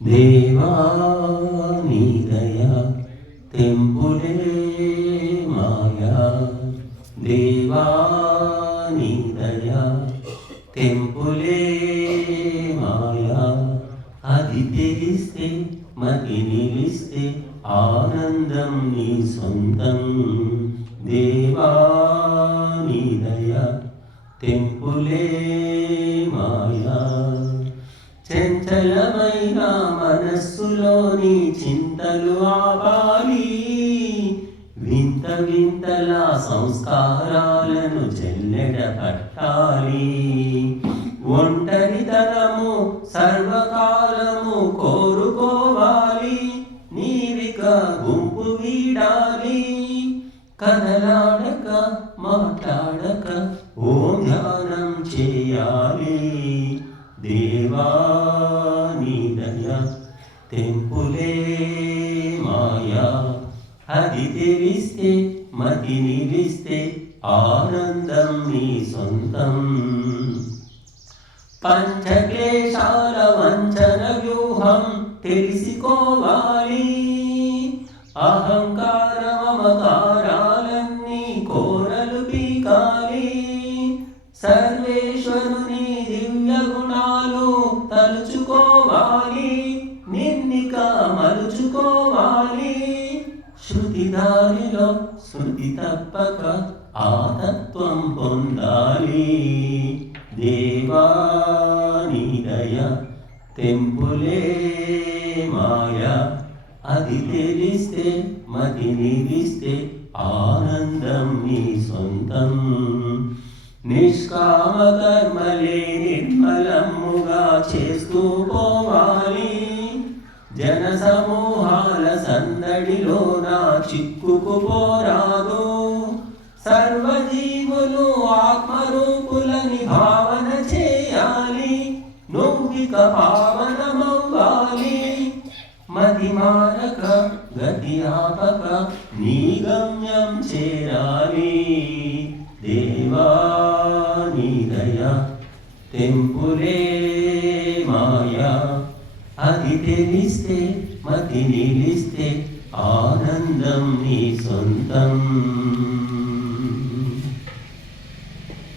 దేవా నీ దయా తెంపులే మాయా, దేవా నీ దయా తెంపులే మాయా. అది తెలిస్తే మతి నిలిస్తే ఆనందం నీ సొంతం. దేవా నీ దయా తెంపులే మాయా. చంచలమైన మనస్సులోని చింతలు ఆపాలి, వింత వింతల సంస్కారాలను చెల్లెడ పట్టాలి. ఒంటరితనము సర్వకాలము కోరుకోవాలి, నీవిక గుంపు వీడాలి. కదలాడక మాట్లాడక ఓం ధ్యానం చేయాలి. దేవా నీ దయా తెంపులే మాయా. అది తెలిస్తే మతి నిలిస్తే ఆనందం నీ సొంతం. పంచక్లేశాల వంచన వ్యూహం తెలుసుకోవాలి, అహంకార మమకారాలన్నీ కోరలు పీకాలి. సర్వేశ్వరుని దివ్య గుణాలు తలుచుకోవాలి, నిన్నిక మలుచుకోవాలి. శృతి దారిలో శృతి తప్పక ఆ తత్వం పొందాలి. దేవా నీ దయా తెంపులే మాయా. అది తెలిస్తే మతి నిలిస్తే ఆనందం నీ సొంతం. నిష్కామ కర్మలే నిర్మలముగా చేస్తూ పోవాలి, జన సమూహాల సందడిలోన చిక్కుకుపోరాదు. సర్వజీవులు ఆత్మరూపులని భావన చేయాలి, నువ్విక పావనమవ్వాలి. మతి మారక గతి ఆపక నీ గమ్యం చేరాలి. దేవా నీ దయా తెంపులే మాయా. అది తెలిస్తే మతి నిలిస్తే ఆనందం నీ సొంతం.